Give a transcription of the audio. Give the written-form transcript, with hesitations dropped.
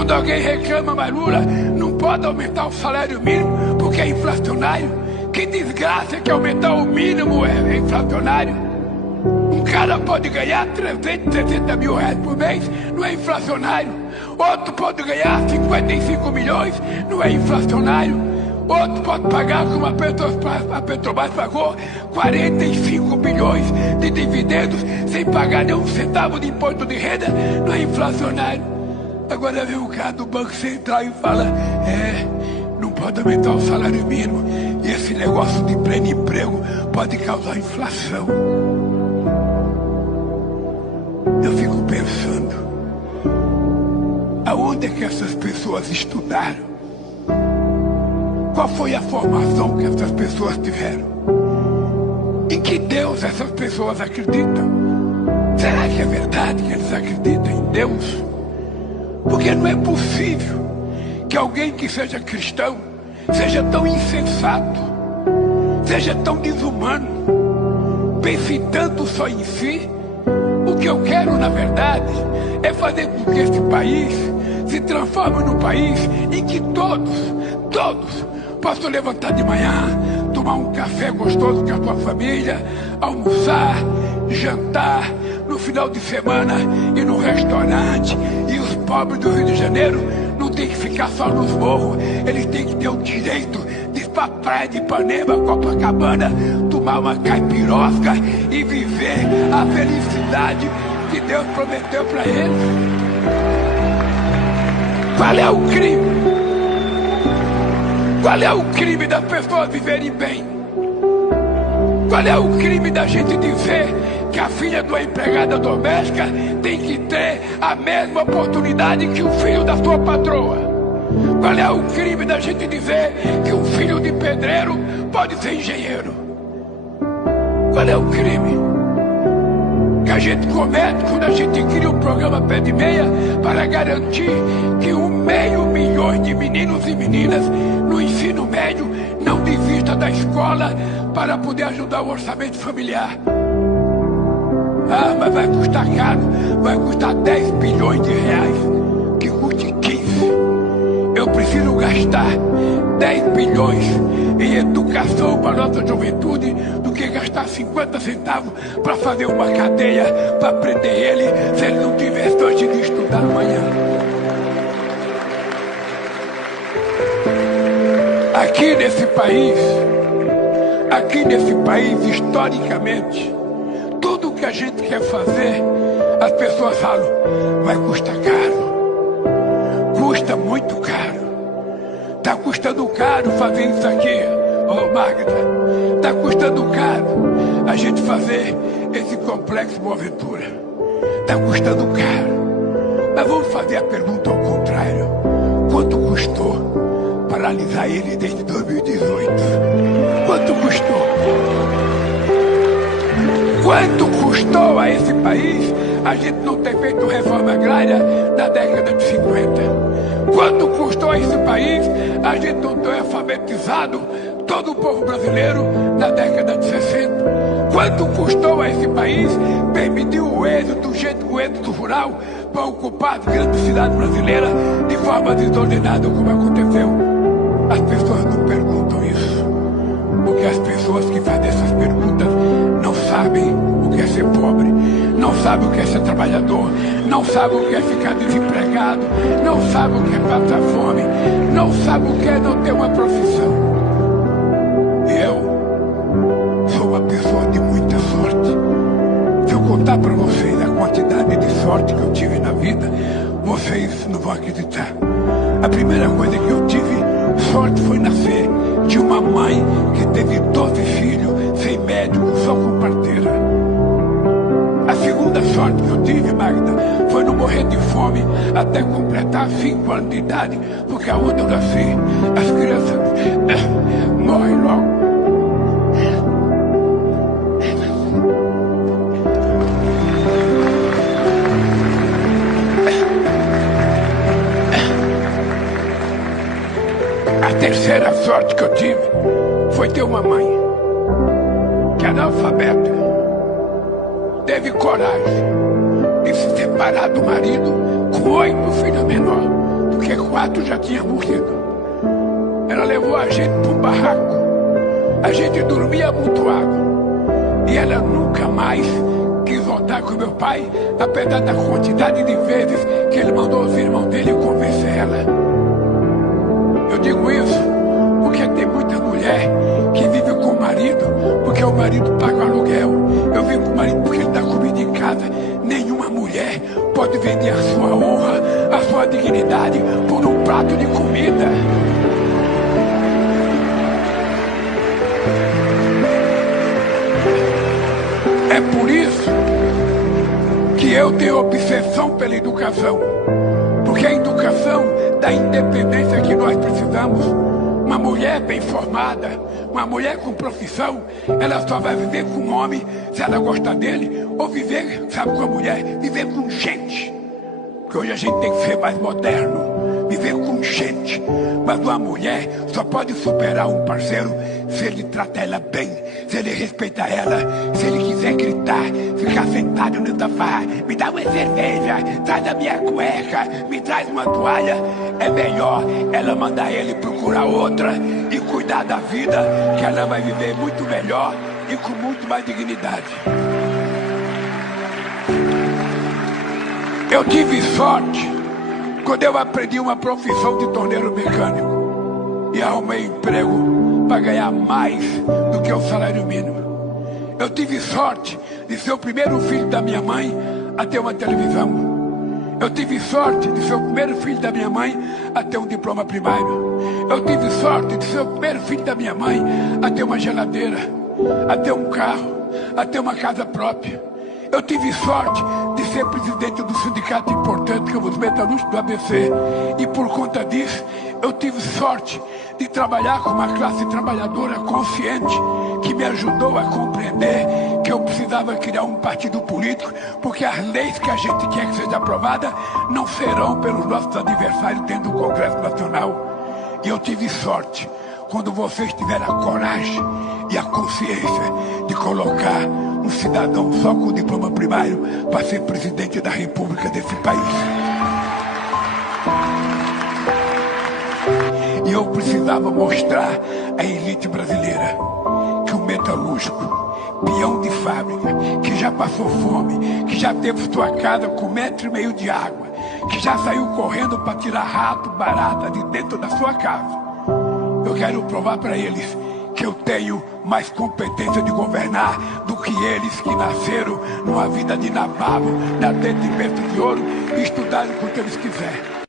Quando alguém reclama, mas Lula não pode aumentar o salário mínimo porque é inflacionário. Que desgraça que aumentar o mínimo é inflacionário. Um cara pode ganhar 360 mil reais por mês, não é inflacionário. Outro pode ganhar 55 milhões, não é inflacionário. Outro pode pagar, como a Petrobras pagou, 45 bilhões de dividendos sem pagar nenhum centavo de imposto de renda, não é inflacionário. Agora vem o cara do Banco Central e fala, não pode aumentar o salário mínimo e esse negócio de pleno emprego pode causar inflação. Eu fico pensando, aonde é que essas pessoas estudaram? Qual foi a formação que essas pessoas tiveram? Em que Deus essas pessoas acreditam? Será que é verdade que eles acreditam em Deus? Porque não é possível que alguém que seja cristão seja tão insensato, seja tão desumano, pense tanto só em si. O que eu quero, na verdade, é fazer com que este país se transforme num país em que todos possam levantar de manhã, tomar um café gostoso com a sua família, almoçar, jantar, no final de semana ir num restaurante. E os pobres do Rio de Janeiro não tem que ficar só nos morros, eles têm que ter o direito de ir pra praia de Ipanema, Copacabana, tomar uma caipirosca e viver a felicidade que Deus prometeu para eles. Qual é o crime? Qual é o crime das pessoas viverem bem? Qual é o crime da gente dizer que a filha de uma empregada doméstica tem que ter a mesma oportunidade que o filho da sua patroa? Qual é o crime da gente dizer que um filho de pedreiro pode ser engenheiro? Qual é o crime que a gente comete quando a gente cria um programa pé de meia para garantir que 500 mil de meninos e meninas no ensino médio não desista da escola para poder ajudar o orçamento familiar? Ah, mas vai custar caro, vai custar 10 bilhões de reais, que custe 15. Eu preciso gastar 10 bilhões em educação para a nossa juventude do que gastar 50 centavos para fazer uma cadeia para prender ele se ele não tiver sorte de estudar amanhã. Aqui nesse país, historicamente, tudo que a gente quer fazer, as pessoas falam, vai custar caro. Custa muito caro. Tá custando caro fazer isso aqui, ô Magda. Tá custando caro a gente fazer esse complexo Boa Ventura. Tá custando caro. Mas vamos fazer a pergunta ao contrário. Quanto custou paralisar ele desde 2018? Quanto custou? Quanto custou a esse país a gente não ter feito reforma agrária na década de 50? Quanto custou a esse país a gente não ter alfabetizado todo o povo brasileiro na década de 60? Quanto custou a esse país permitir o êxodo rural para ocupar as grandes cidades brasileiras de forma desordenada, como aconteceu? As pessoas não perguntam isso, porque as pessoas que fazem essas perguntas não sabem o que é ser pobre, não sabem o que é ser trabalhador, não sabem o que é ficar desempregado, não sabem o que é passar fome, não sabem o que é não ter uma profissão. Eu sou uma pessoa de muita sorte. Se eu contar para vocês a quantidade de sorte que eu tive na vida, vocês não vão acreditar. A primeira coisa que eu tive sorte foi nascer de uma mãe que teve 12 filhos, sem médico, só com parteira. A segunda sorte que eu tive, Magda, foi não morrer de fome até completar 5 anos de idade, porque aonde eu nasci, as crianças morrem logo. A terceira sorte que eu tive foi ter uma mãe que era analfabeta, teve coragem de se separar do marido com 8 filhos menores. porque 4 já tinham morrido. Ela levou a gente para um barraco. A gente dormia amontoado. E ela nunca mais quis voltar com meu pai, apesar da quantidade de vezes que ele mandou os irmãos dele convencer ela. Eu digo isso porque tem muita mulher que vive com o marido porque o marido paga o aluguel. Eu vivo com o marido porque ele dá comida em casa. Nenhuma mulher pode vender a sua honra, a sua dignidade por um prato de comida. É por isso que eu tenho obsessão pela educação. Porque a educação dá independência que nós precisamos. Uma mulher bem formada, uma mulher com profissão, ela só vai viver com um homem se ela gostar dele, ou viver, sabe, com a mulher, viver com gente. Porque hoje a gente tem que ser mais moderno, viver com gente. Mas uma mulher só pode superar um parceiro se ele trata ela bem, se ele respeitar ela, se ele quiser gritar, ficar sentado no sofá, me dá uma cerveja, traz a minha cueca, me traz uma toalha. É melhor ela mandar ele procurar outra e cuidar da vida, que ela vai viver muito melhor e com muito mais dignidade. Eu tive sorte quando eu aprendi uma profissão de torneiro mecânico e arrumei emprego para ganhar mais do que o salário mínimo. Eu tive sorte de ser o primeiro filho da minha mãe a ter uma televisão. Eu tive sorte de ser o primeiro filho da minha mãe a ter um diploma primário. Eu tive sorte de ser o primeiro filho da minha mãe a ter uma geladeira, a ter um carro, a ter uma casa própria. Eu tive sorte de ser presidente do sindicato importante que é os metalúrgicos do ABC. E por conta disso, eu tive sorte de trabalhar com uma classe trabalhadora consciente que me ajudou a compreender que eu precisava criar um partido político, porque as leis que a gente quer que seja aprovada não serão pelos nossos adversários dentro do Congresso Nacional. E eu tive sorte quando vocês tiveram a coragem e a consciência de colocar um cidadão só com diploma primário para ser presidente da República desse país. E eu precisava mostrar à elite brasileira que o metalúrgico, peão de fábrica, que já passou fome, que já teve sua casa com 1,5 metros de água, que já saiu correndo para tirar rato, barata de dentro da sua casa. Eu quero provar para eles que eu tenho mais competência de governar do que eles que nasceram numa vida de nababo, na dentro de berço de ouro e estudaram quanto eles quiserem.